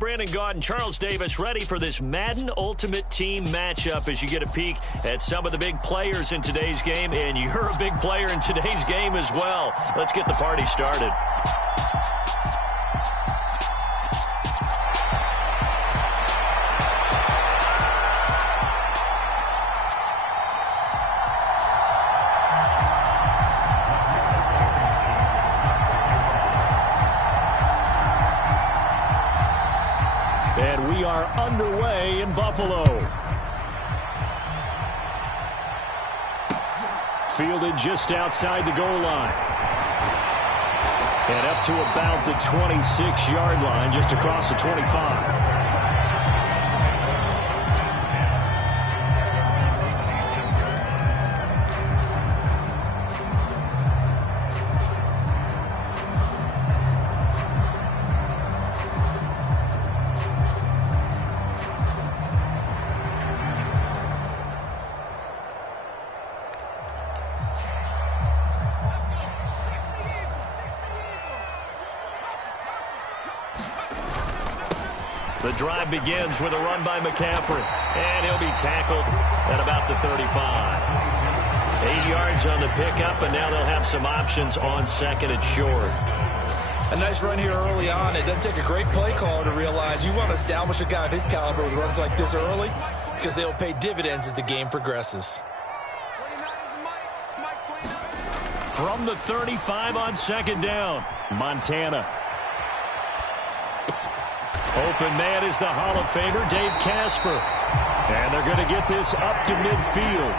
Brandon Gaudin and Charles Davis ready for this Madden Ultimate Team matchup as you get a peek at some of the big players in today's game, and you're a big player in today's game as well. Let's get the party started. And we are underway in Buffalo. Fielded just outside the goal line. And up to about the 26-yard line, just across the 25. The drive begins with a run by McCaffrey, and he'll be tackled at about the 35. 8 yards on the pickup, and now they'll have some options on second and short. A nice run here early on. It doesn't take a great play caller to realize you want to establish a guy of his caliber with runs like this early because they'll pay dividends as the game progresses. From the 35 on second down, Montana. Open man is the Hall of Famer, Dave Casper. And they're going to get this up to midfield.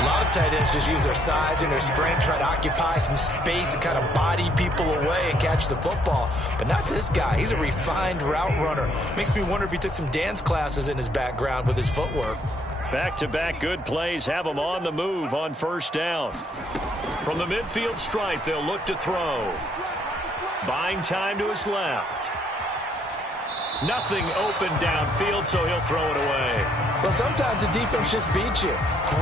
A lot of tight ends just use their size and their strength, try to occupy some space and kind of body people away and catch the football. But not this guy. He's a refined route runner. Makes me wonder if he took some dance classes in his background with his footwork. Back-to-back good plays have him on the move on first down. From the midfield stripe, they'll look to throw. Buying time to his left. Nothing open downfield, so he'll throw it away. Well, sometimes the defense just beats you.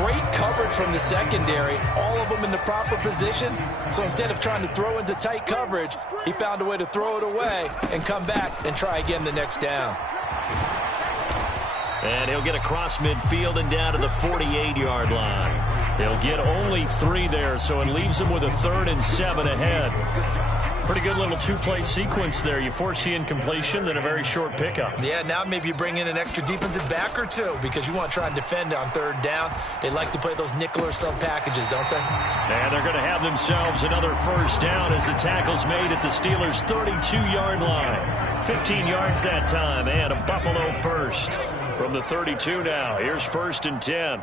Great coverage from the secondary, all of them in the proper position. So instead of trying to throw into tight coverage, he found a way to throw it away and come back and try again the next down. And he'll get across midfield and down to the 48-yard line. He'll get only 3 there, so it leaves him with a 3rd and 7 ahead. Pretty good little two-play sequence there. You force the incompletion, then a very short pickup. Yeah, now maybe you bring in an extra defensive back or two because you want to try and defend on 3rd down. They like to play those nickel or sub packages, don't they? And they're going to have themselves another first down as the tackle's made at the Steelers' 32-yard line. 15 yards that time, and a Buffalo first. From the 32 now, here's 1st and 10.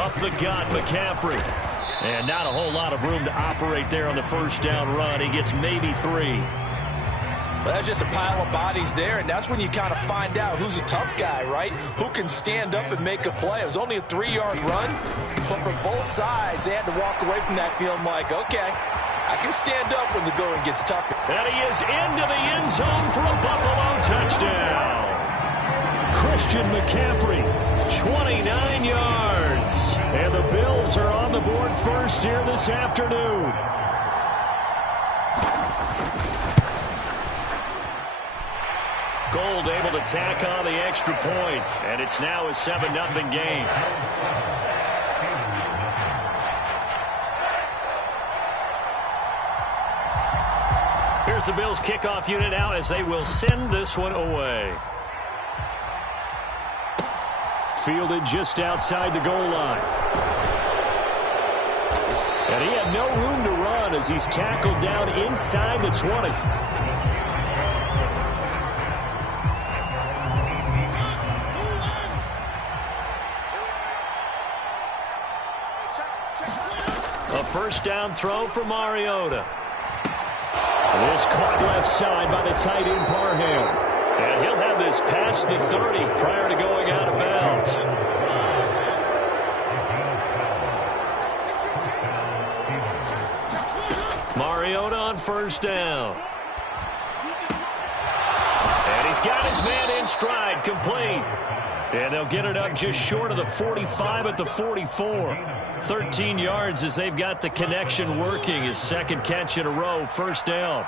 Up the gut, McCaffrey. And not a whole lot of room to operate there on the first down run. He gets maybe 3. Well, that's just a pile of bodies there, and that's when you kind of find out who's a tough guy, right? Who can stand up and make a play. It was only a 3-yard run, but for both sides, they had to walk away from that feeling like, okay, I can stand up when the going gets tougher. And he is into the end zone for a Buffalo touchdown. Christian McCaffrey, 29 yards. And the Bills are on the board first here this afternoon. Gold able to tack on the extra point, and it's now a 7-0 game. Here's the Bills kickoff unit out as they will send this one away. Fielded just outside the goal line. And he had no room to run as he's tackled down inside the 20. A first down throw for Mariota. This caught left side by the tight end Parham. And he'll have this past the 30 prior to going out of bounds. Mariota on first down. And he's got his man in stride, complete. And they'll get it up just short of the 45 at the 44. 13 yards as they've got the connection working. His second catch in a row, first down.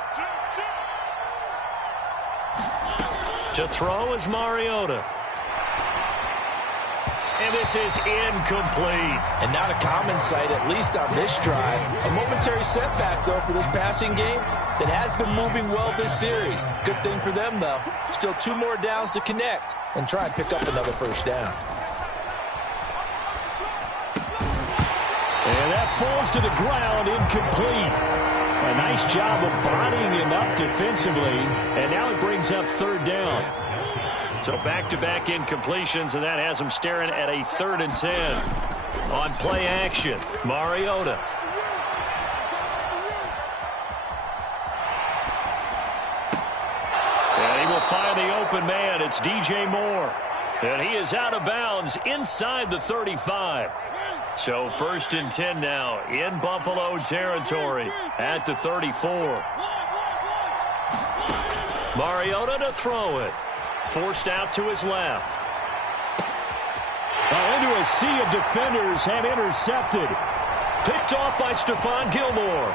To throw is Mariota. And this is incomplete. And not a common sight, at least on this drive. A momentary setback, though, for this passing game that has been moving well this series. Good thing for them, though. Still 2 more downs to connect and try and pick up another first down. And that falls to the ground, incomplete. A nice job of bodying him up defensively. And now it brings up 3rd down. So back-to-back incompletions, and that has them staring at a 3rd and 10. On play action, Mariota. And he will find the open man. It's DJ Moore. And he is out of bounds inside the 35. So 1st and 10 now in Buffalo territory at the 34. Mariota to throw it. Forced out to his left. Into a sea of defenders and intercepted. Picked off by Stephon Gilmore.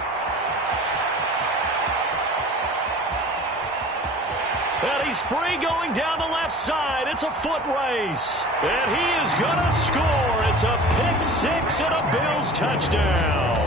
And he's free going down the left side. It's a foot race. And he is going to score. It's a pick 6 and a Bills touchdown.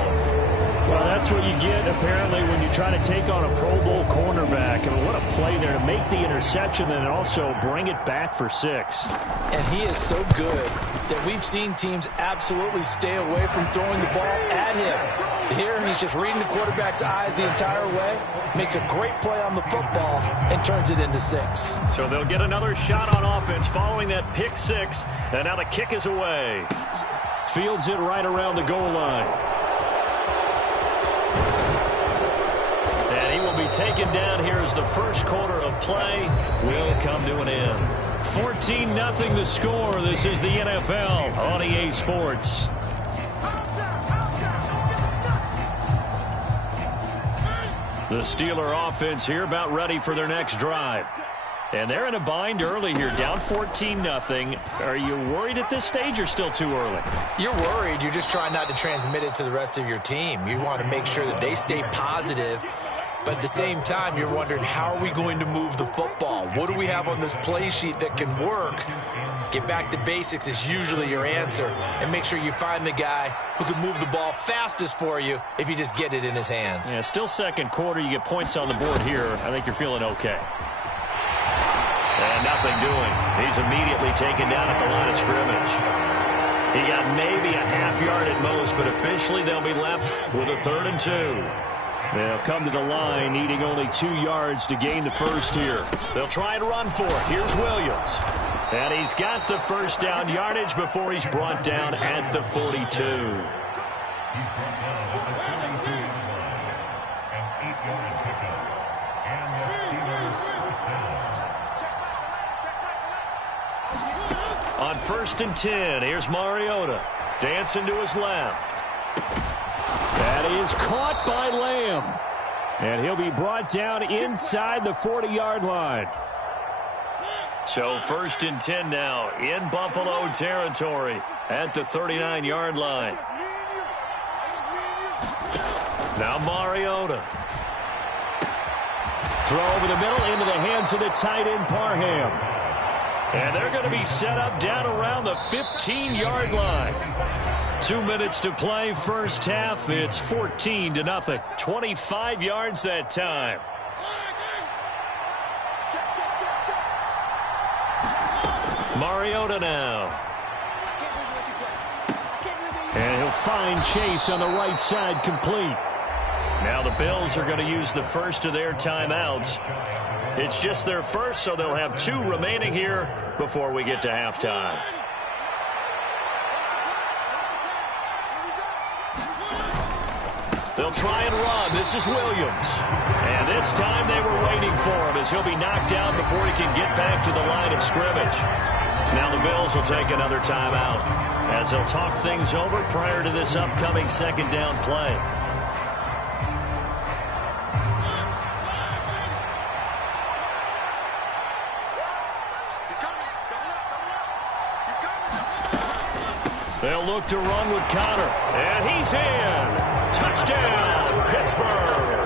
Well, that's what you get, apparently, when you try to take on a Pro Bowl cornerback. I mean, what a play there to make the interception and also bring it back for 6. And he is so good that we've seen teams absolutely stay away from throwing the ball at him. Here, he's just reading the quarterback's eyes the entire way, makes a great play on the football, and turns it into 6. So they'll get another shot on offense following that pick 6, and now the kick is away. Fields it right around the goal line. And he will be taken down here as the first quarter of play will come to an end. 14-0 the score. This is the NFL on EA Sports. The Steeler offense here about ready for their next drive. And they're in a bind early here, down 14-0. Are you worried at this stage or still too early? You're worried. You're just trying not to transmit it to the rest of your team. You want to make sure that they stay positive. But at the same time, you're wondering, how are we going to move the football? What do we have on this play sheet that can work? Get back to basics is usually your answer. And make sure you find the guy who can move the ball fastest for you if you just get it in his hands. Yeah, still second quarter. You get points on the board here. I think you're feeling okay. And nothing doing. He's immediately taken down at the line of scrimmage. He got maybe a half yard at most, but officially they'll be left with a 3rd and 2. They'll come to the line, needing only 2 yards to gain the first here. They'll try and run for it. Here's Williams. And he's got the first down yardage before he's brought down at the 42. On 1st and 10, here's Mariota. Dancing to his left. That is caught by Lamb. And he'll be brought down inside the 40-yard line. So 1st and 10 now in Buffalo territory at the 39-yard line. Now Mariota. Throw over the middle into the hands of the tight end Parham. And they're going to be set up down around the 15-yard line. 2 minutes to play first half. It's 14-0. 25 yards that time. Mariota now. And he'll find Chase on the right side, complete. Now the Bills are going to use the first of their timeouts. It's just their first, so they'll have 2 remaining here before we get to halftime. They'll try and run. This is Williams. And this time they were waiting for him as he'll be knocked down before he can get back to the line of scrimmage. Now the Bills will take another timeout as they'll talk things over prior to this upcoming 2nd down play. They'll look to run with Conner. And he's in. Touchdown, Pittsburgh.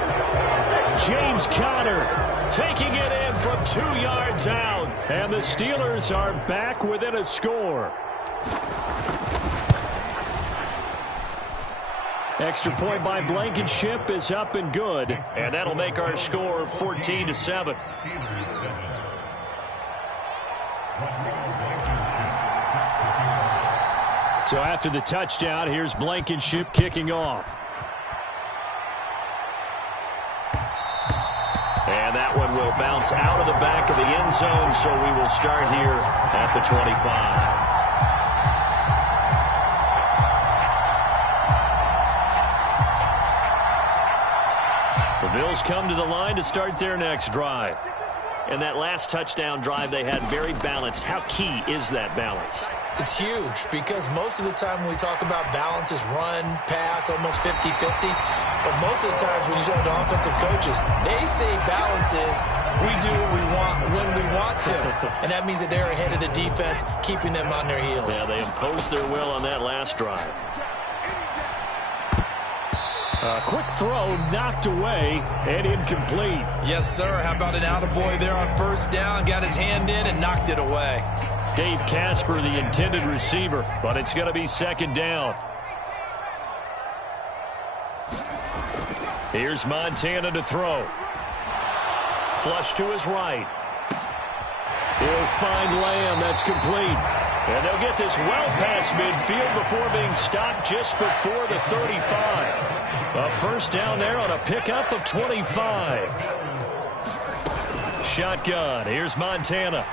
James Conner taking it in from 2 yards out. And the Steelers are back within a score. Extra point by Blankenship is up and good. And that'll make our score 14-7. So after the touchdown, here's Blankenship kicking off. And that one will bounce out of the back of the end zone, so we will start here at the 25. The Bills come to the line to start their next drive. And that last touchdown drive they had very balanced. How key is that balance? It's huge because most of the time when we talk about balance is run, pass, almost 50-50. But most of the times when you talk to offensive coaches, they say balance is we do what we want when we want to. And that means that they're ahead of the defense, keeping them on their heels. Yeah, they imposed their will on that last drive. A quick throw knocked away and incomplete. Yes, sir. How about an attaboy there on first down? Got his hand in and knocked it away. Dave Casper, the intended receiver, but it's going to be second down. Here's Montana to throw. Flush to his right. He'll find Lamb. That's complete. And they'll get this well past midfield before being stopped just before the 35. A first down there on a pickup of 25. Shotgun. Here's Montana.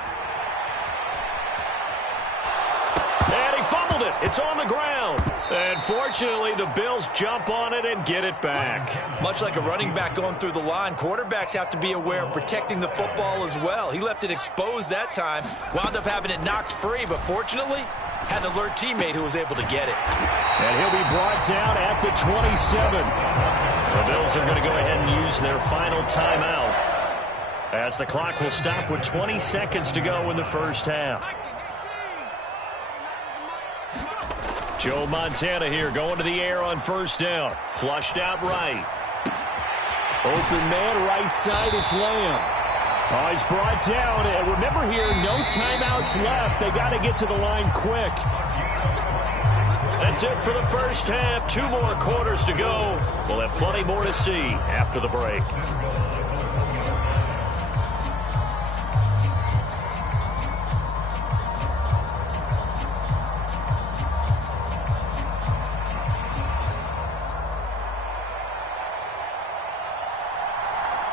And he fumbled it. It's on the ground. And fortunately, the Bills jump on it and get it back. Much like a running back going through the line, quarterbacks have to be aware of protecting the football as well. He left it exposed that time, wound up having it knocked free, but fortunately, had an alert teammate who was able to get it. And he'll be brought down at the 27. The Bills are going to go ahead and use their final timeout as the clock will stop with 20 seconds to go in the first half. Joe Montana here going to the air on first down. Flushed out right. Open man right side, it's Lamb. Oh, he's brought down. And remember here, no timeouts left. They got to get to the line quick. That's it for the first half. 2 more quarters to go. We'll have plenty more to see after the break.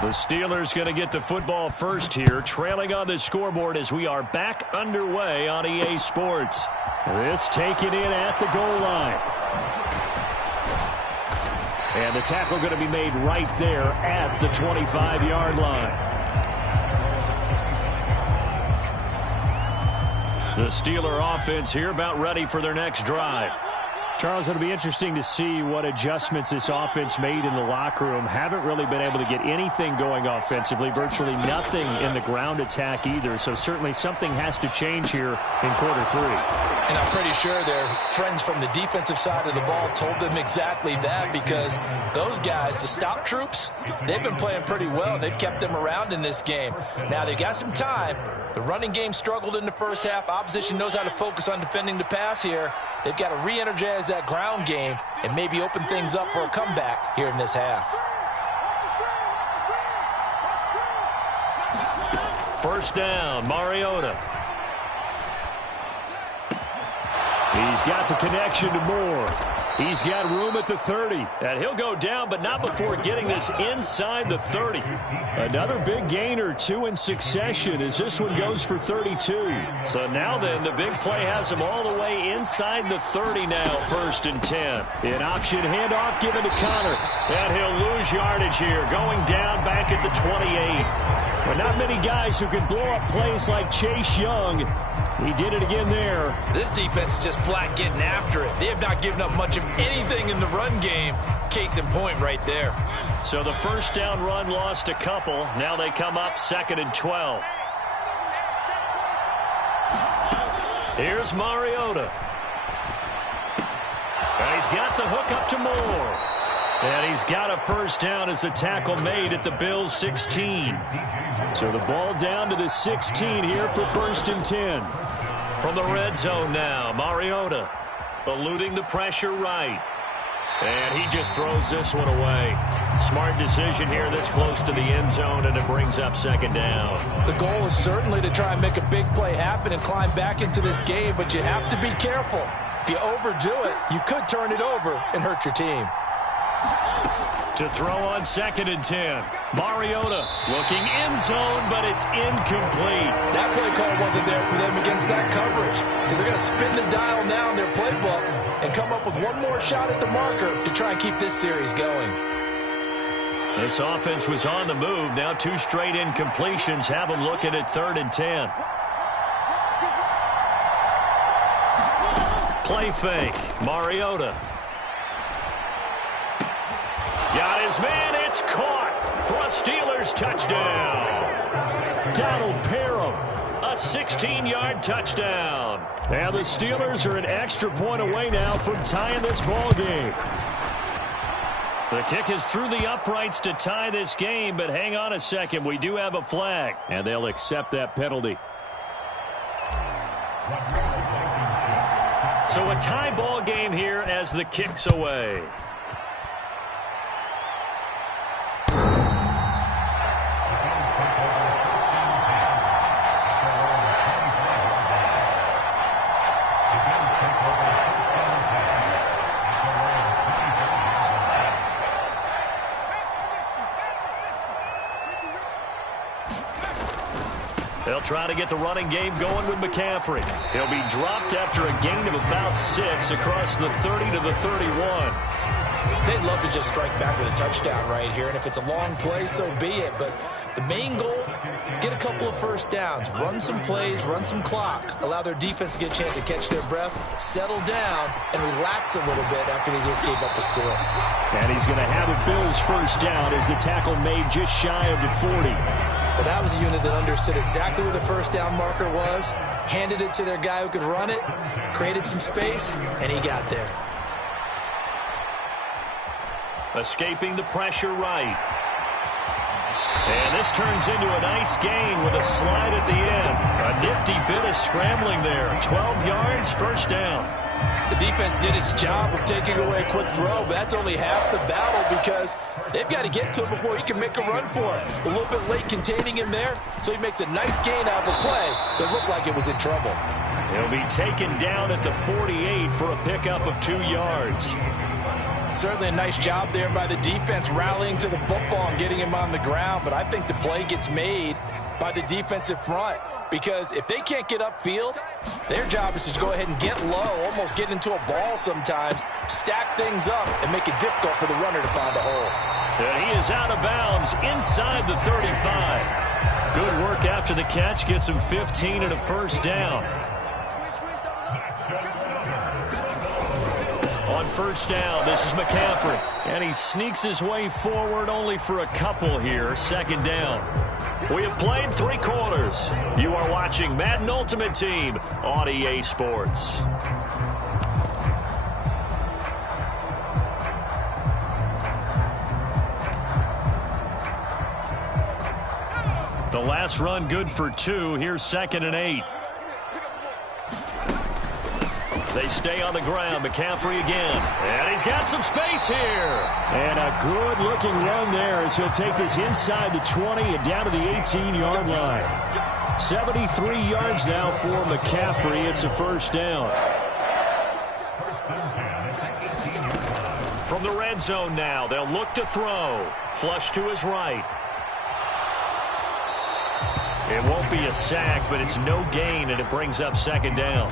The Steelers going to get the football first here, trailing on the scoreboard as we are back underway on EA Sports. This taken in at the goal line. And the tackle going to be made right there at the 25-yard line. The Steeler offense here about ready for their next drive. Charles, it'll be interesting to see what adjustments this offense made in the locker room. Haven't really been able to get anything going offensively, virtually nothing in the ground attack either. So certainly something has to change here in quarter 3. And I'm pretty sure their friends from the defensive side of the ball told them exactly that, because those guys, the stop troops, they've been playing pretty well. They've kept them around in this game. Now they got some time. The running game struggled in the first half. Opposition knows how to focus on defending the pass here. They've got to re-energize that ground game and maybe open things up for a comeback here in this half. First down, Mariota. He's got the connection to Moore. He's got room at the 30. And he'll go down, but not before getting this inside the 30. Another big gain or 2 in succession as this one goes for 32. So now then, the big play has him all the way inside the 30 now, 1st and 10. An option handoff given to Connor. And he'll lose yardage here, going down back at the 28. But not many guys who can blow up plays like Chase Young. He did it again there. This defense is just flat getting after it. They have not given up much of anything in the run game. Case in point right there. So the first down run lost a couple. Now they come up 2nd and 12. Here's Mariota. And he's got the hook up to Moore. And he's got a first down as the tackle made at the Bills' 16. So the ball down to the 16 here for 1st and 10. From the red zone now, Mariota eluding the pressure right. And he just throws this one away. Smart decision here this close to the end zone, and it brings up 2nd down. The goal is certainly to try and make a big play happen and climb back into this game, but you have to be careful. If you overdo it, you could turn it over and hurt your team. To throw on 2nd and 10. Mariota looking end zone, but it's incomplete. That play call wasn't there for them against that coverage. So they're going to spin the dial now in their playbook and come up with one more shot at the marker to try and keep this series going. This offense was on the move. Now 2 straight incompletions have them looking at 3rd and 10. Play fake. Mariota. Got his man. It's caught for a Steelers touchdown. Donald Parham. A 16-yard touchdown. And the Steelers are an extra point away now from tying this ball game. The kick is through the uprights to tie this game, but hang on a second. We do have a flag. And they'll accept that penalty. So a tie ball game here as the kick's away. They'll try to get the running game going with McCaffrey. He'll be dropped after a gain of about 6 across the 30 to the 31. They'd love to just strike back with a touchdown right here, and if it's a long play, so be it. But the main goal, get a couple of first downs, run some plays, run some clock, allow their defense to get a chance to catch their breath, settle down, and relax a little bit after they just gave up a score. And he's going to have a Bills first down as the tackle made just shy of the 40. Well, that was a unit that understood exactly where the first down marker was, handed it to their guy who could run it, created some space, and he got there. Escaping the pressure right. And this turns into a nice gain with a slide at the end. A nifty bit of scrambling there. 12 yards, first down. The defense did its job of taking away a quick throw, but that's only half the battle because they've got to get to him before he can make a run for it. A little bit late containing him there, so he makes a nice gain out of a play that looked like it was in trouble. He'll be taken down at the 48 for a pickup of 2 yards. Certainly a nice job there by the defense rallying to the football and getting him on the ground, but I think the play gets made by the defensive front because if they can't get upfield, their job is to go ahead and get low, almost get into a ball sometimes, stack things up, and make it difficult for the runner to find a hole. And he is out of bounds inside the 35. Good work after the catch, gets him 15 and a first down. On first down, this is McCaffrey. And he sneaks his way forward only for a couple here. 2nd down. We have played 3 quarters. You are watching Madden Ultimate Team on EA Sports. The last run good for 2. Here's 2nd and 8. They stay on the ground. McCaffrey again. And he's got some space here. And a good-looking run there as he'll take this inside the 20 and down to the 18-yard line. 73 yards now for McCaffrey. It's a first down. From the red zone now, they'll look to throw. Flush to his right. It won't be a sack, but it's no gain, and it brings up 2nd down.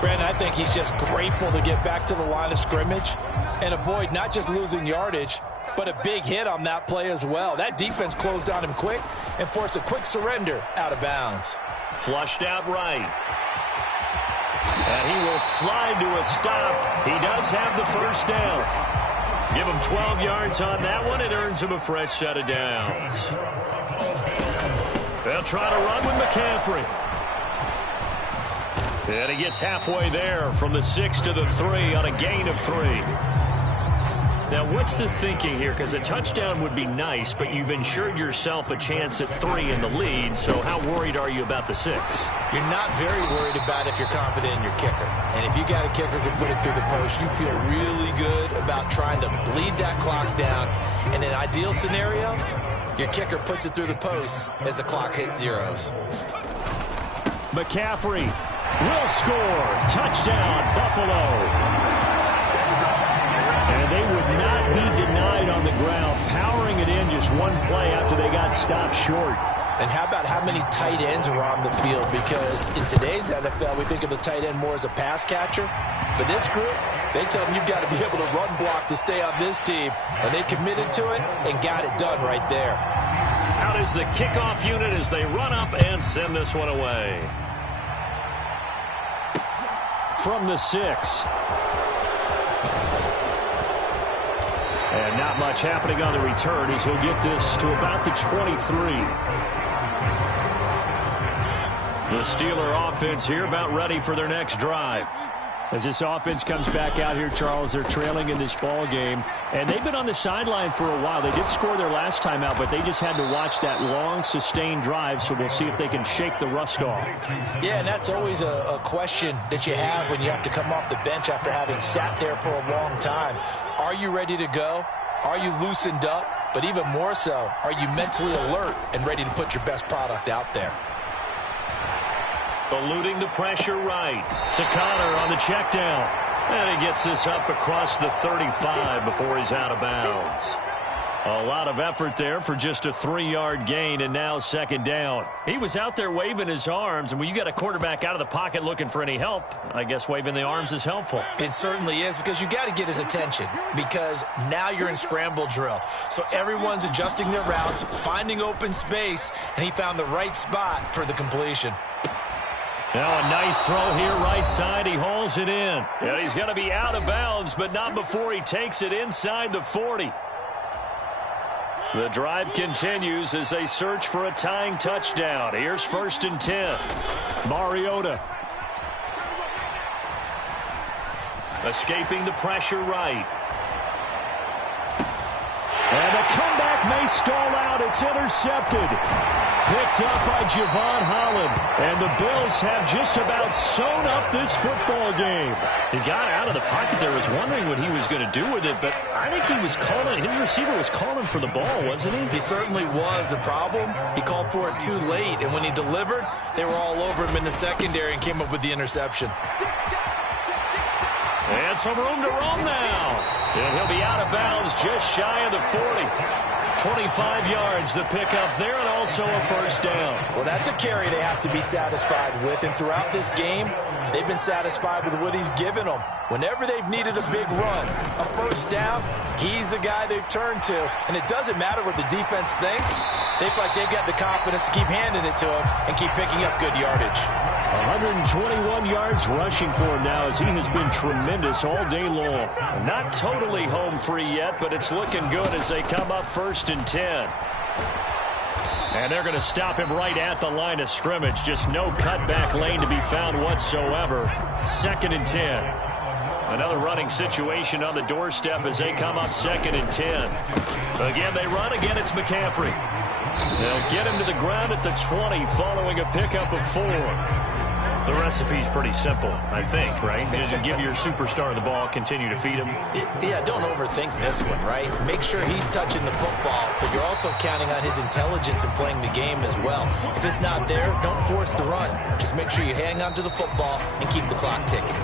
Brandon, I think he's just grateful to get back to the line of scrimmage and avoid not just losing yardage, but a big hit on that play as well. That defense closed on him quick and forced a quick surrender out of bounds. Flushed out right. And he will slide to a stop. He does have the first down. Give him 12 yards on that one. It earns him a fresh set of downs. They'll try to run with McCaffrey. And he gets halfway there from the 6 to the 3 on a gain of 3. Now, what's the thinking here? Because a touchdown would be nice, but you've ensured yourself a chance at 3 in the lead, so how worried are you about the 6? You're not very worried about if you're confident in your kicker. And if you got a kicker who can put it through the post, you feel really good about trying to bleed that clock down. In an ideal scenario, your kicker puts it through the post as the clock hits zeros. McCaffrey will score. Touchdown, Buffalo. And they would not be denied on the ground, powering it in just one play after they got stopped short. And how about how many tight ends are on the field? Because in today's NFL, we think of the tight end more as a pass catcher. For this group, they tell them you've got to be able to run block to stay on this team. And they committed to it and got it done right there. Out is the kickoff unit as they run up and send this one away. From the 6. And not much happening on the return as he'll get this to about the 23. The Steeler offense here about ready for their next drive. As this offense comes back out here, Charles, they're trailing in this ball game. And they've been on the sideline for a while. They did score their last time out, but they just had to watch that long, sustained drive, so we'll see if they can shake the rust off. Yeah, and that's always a question that you have when you have to come off the bench after having sat there for a long time. Are you ready to go? Are you loosened up? But even more so, are you mentally alert and ready to put your best product out there? Eluding the pressure right to Connor on the check down. And he gets this up across the 35 before he's out of bounds. A lot of effort there for just a 3-yard gain, and now second down. He was out there waving his arms, and when you got a quarterback out of the pocket looking for any help, I guess waving the arms is helpful. It certainly is, because you got to get his attention, because now you're in scramble drill. So everyone's adjusting their routes, finding open space, and he found the right spot for the completion. Now a nice throw here right side. He hauls it in. And he's going to be out of bounds, but not before he takes it inside the 40. The drive continues as they search for a tying touchdown. Here's 1st and 10. Mariota. Escaping the pressure right. And the comeback may stall out. It's intercepted. Picked up by Javon Holland. And the Bills have just about sewn up this football game. He got out of the pocket there, was wondering what he was going to do with it, but I think he was calling, his receiver was calling for the ball, wasn't he? He certainly was. The problem, he called for it too late, and when he delivered, they were all over him in the secondary and came up with the interception. And some room to roam now. And he'll be out of bounds just shy of the 40. 25 yards, the pickup there, and also a first down. Well, that's a carry they have to be satisfied with, and throughout this game, they've been satisfied with what he's given them. Whenever they've needed a big run, a first down, he's the guy they've turned to, and it doesn't matter what the defense thinks. They feel like they've got the confidence to keep handing it to him and keep picking up good yardage. 121 yards rushing for him now as he has been tremendous all day long. Not totally home free yet, but it's looking good as they come up 1st and 10. And they're going to stop him right at the line of scrimmage. Just no cutback lane to be found whatsoever. 2nd and 10. Another running situation on the doorstep as they come up 2nd and 10. Again, they run. Again, it's McCaffrey. They'll get him to the ground at the 20 following a pickup of 4. The recipe's pretty simple, I think, right? Just give your superstar the ball, continue to feed him. Yeah, don't overthink this one, right? Make sure he's touching the football, but you're also counting on his intelligence in playing the game as well. If it's not there, don't force the run. Just make sure you hang on to the football and keep the clock ticking.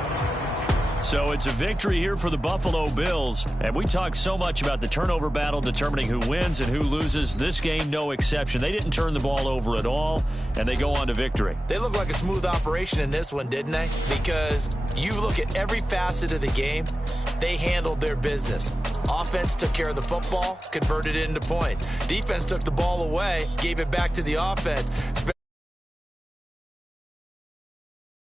So it's a victory here for the Buffalo Bills. And we talk so much about the turnover battle determining who wins and who loses. This game, no exception. They didn't turn the ball over at all, and they go on to victory. They look like a smooth operation in this one, didn't they? Because you look at every facet of the game, they handled their business. Offense took care of the football, converted it into points. Defense took the ball away, gave it back to the offense.